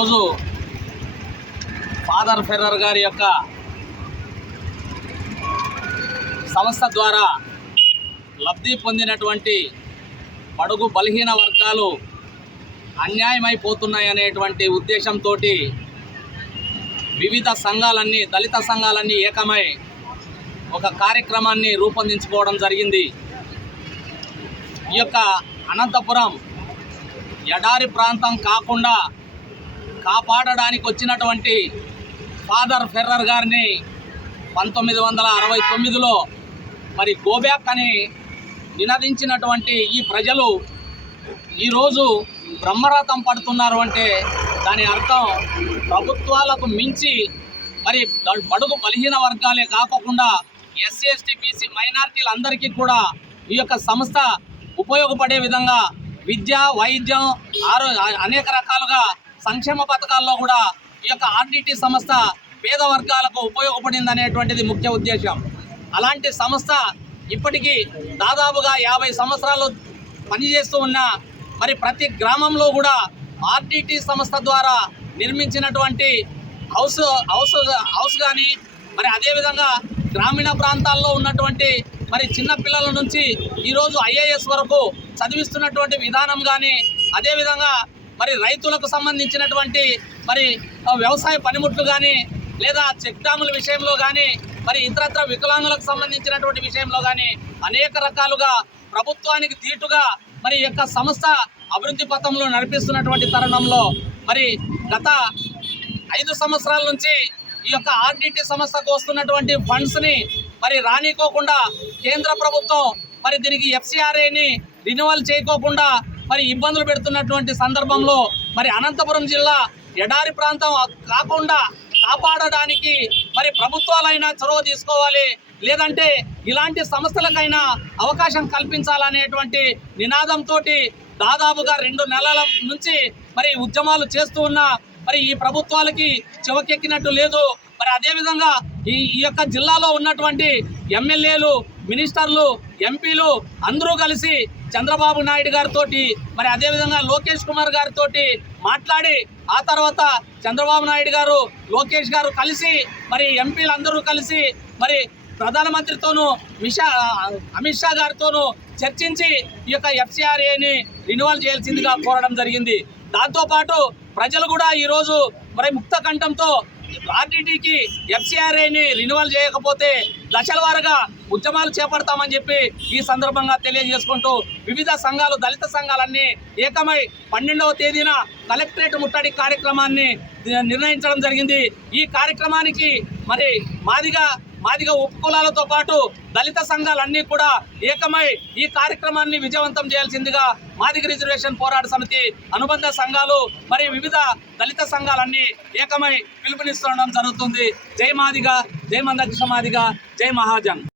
ఈరోజు father Ferrer గారి యొక్క సంస్థ ద్వారా లబ్ధి పొందినటువంటి బడుగు బలహీన వర్గాలు అన్యాయమైపోతున్నాయనేటువంటి ఉద్దేశంతో వివిధ సంఘాలన్నీ, దళిత సంఘాలన్నీ ఏకమై ఒక కార్యక్రమాన్ని రూపొందించుకోవడం జరిగింది. ఈ యొక్క అనంతపురం ఎడారి ప్రాంతం కాకుండా కాపాడడానికి వచ్చినటువంటి ఫాదర్ ఫెర్రర్ గారిని 1969లో మరి గోబ్యాక్ అని నినదించినటువంటి ఈ ప్రజలు ఈరోజు బ్రహ్మరథం పడుతున్నారు అంటే దాని అర్థం ప్రభుత్వాలకు మించి మరి బడుగు బలహీన వర్గాలే కాకుండా ఎస్సీ, ఎస్టీ, బీసీ మైనారిటీలందరికీ కూడా ఈ యొక్క సంస్థ ఉపయోగపడే విధంగా విద్య, వైద్యం, అనేక రకాలుగా సంక్షేమ పథకాల్లో కూడా ఈ యొక్క ఆర్డిటి సంస్థ పేద వర్గాలకు ఉపయోగపడింది అనేటువంటిది ముఖ్య ఉద్దేశం. అలాంటి సంస్థ ఇప్పటికీ దాదాపుగా 50 సంవత్సరాలు పనిచేస్తూ ఉన్న మరి ప్రతి గ్రామంలో కూడా ఆర్డిటి సంస్థ ద్వారా నిర్మించినటువంటి హౌస్ కానీ మరి అదేవిధంగా గ్రామీణ ప్రాంతాల్లో ఉన్నటువంటి మరి చిన్న పిల్లల నుంచి ఈరోజు ఐఏఎస్ వరకు చదివిస్తున్నటువంటి విధానం కానీ, అదేవిధంగా మరి రైతులకు సంబంధించినటువంటి మరి వ్యవసాయ పనిముట్లు కానీ, లేదా చెక్ డ్యాముల విషయంలో కానీ, మరి ఇతరత్ర వికలాంగులకు సంబంధించినటువంటి విషయంలో కానీ అనేక రకాలుగా ప్రభుత్వానికి దీటుగా మరి యొక్క సంస్థ అభివృద్ధి పథంలో నడిపిస్తున్నటువంటి తరుణంలో మరి గత 5 సంవత్సరాల నుంచి ఈ యొక్క ఆర్డిటి సంస్థకు వస్తున్నటువంటి ఫండ్స్ని మరి రానికోకుండా కేంద్ర ప్రభుత్వం మరి దీనికి ఎఫ్సిఆర్ఏని రిన్యువల్ చేయకోకుండా మరి ఇబ్బందులు పెడుతున్నటువంటి సందర్భంలో మరి అనంతపురం జిల్లా ఎడారి ప్రాంతం కాకుండా కాపాడడానికి మరి ప్రభుత్వాలైనా చొరవ తీసుకోవాలి, లేదంటే ఇలాంటి సంస్థలకైనా అవకాశం కల్పించాలనేటువంటి నినాదంతో దాదాపుగా 2 నెలల నుంచి మరి ఉద్యమాలు చేస్తూ ఉన్న మరి ఈ ప్రభుత్వాలకి చెవకెక్కినట్టు లేదు. మరి అదేవిధంగా ఈ యొక్క జిల్లాలో ఉన్నటువంటి ఎమ్మెల్యేలు, మినిస్టర్లు, ఎంపీలు అందరూ కలిసి చంద్రబాబు నాయుడు గారితో మరి అదేవిధంగా లోకేష్ కుమార్ గారితో మాట్లాడి ఆ తర్వాత చంద్రబాబు నాయుడు గారు, లోకేష్ గారు కలిసి మరి ఎంపీలందరూ కలిసి మరి ప్రధానమంత్రితోనూ అమిత్ షా గారితోనూ చర్చించి ఈ యొక్క ఎఫ్సిఆర్ఏని రిన్యువల్ చేయాల్సిందిగా కోరడం జరిగింది. దాంతోపాటు ప్రజలు కూడా ఈరోజు మరి ముక్త కంఠంతో ఆర్డిటికి ఎఫ్సిఆర్ఏని రిన్యువల్ చేయకపోతే దశల వారీగా ఉద్యమాలు చేపడతామని చెప్పి ఈ సందర్భంగా తెలియజేసుకుంటూ వివిధ సంఘాలు, దళిత సంఘాలన్నీ ఏకమై 12వ తేదీన కలెక్టరేట్ ముట్టడి కార్యక్రమాన్ని నిర్ణయించడం జరిగింది. ఈ కార్యక్రమానికి మరి మాదిగ ఉపకులాలతో పాటు దళిత సంఘాలన్నీ కూడా ఏకమై ఈ కార్యక్రమాన్ని విజయవంతం చేయాల్సిందిగా మాదిగ రిజర్వేషన్ పోరాట సమితి అనుబంధ సంఘాలు మరి వివిధ దళిత సంఘాలన్నీ ఏకమై పిలుపునిస్తుండడం జరుగుతుంది. జై మాదిగ, జై మందకృష్ణ మాదిగ, జై మహాజన్.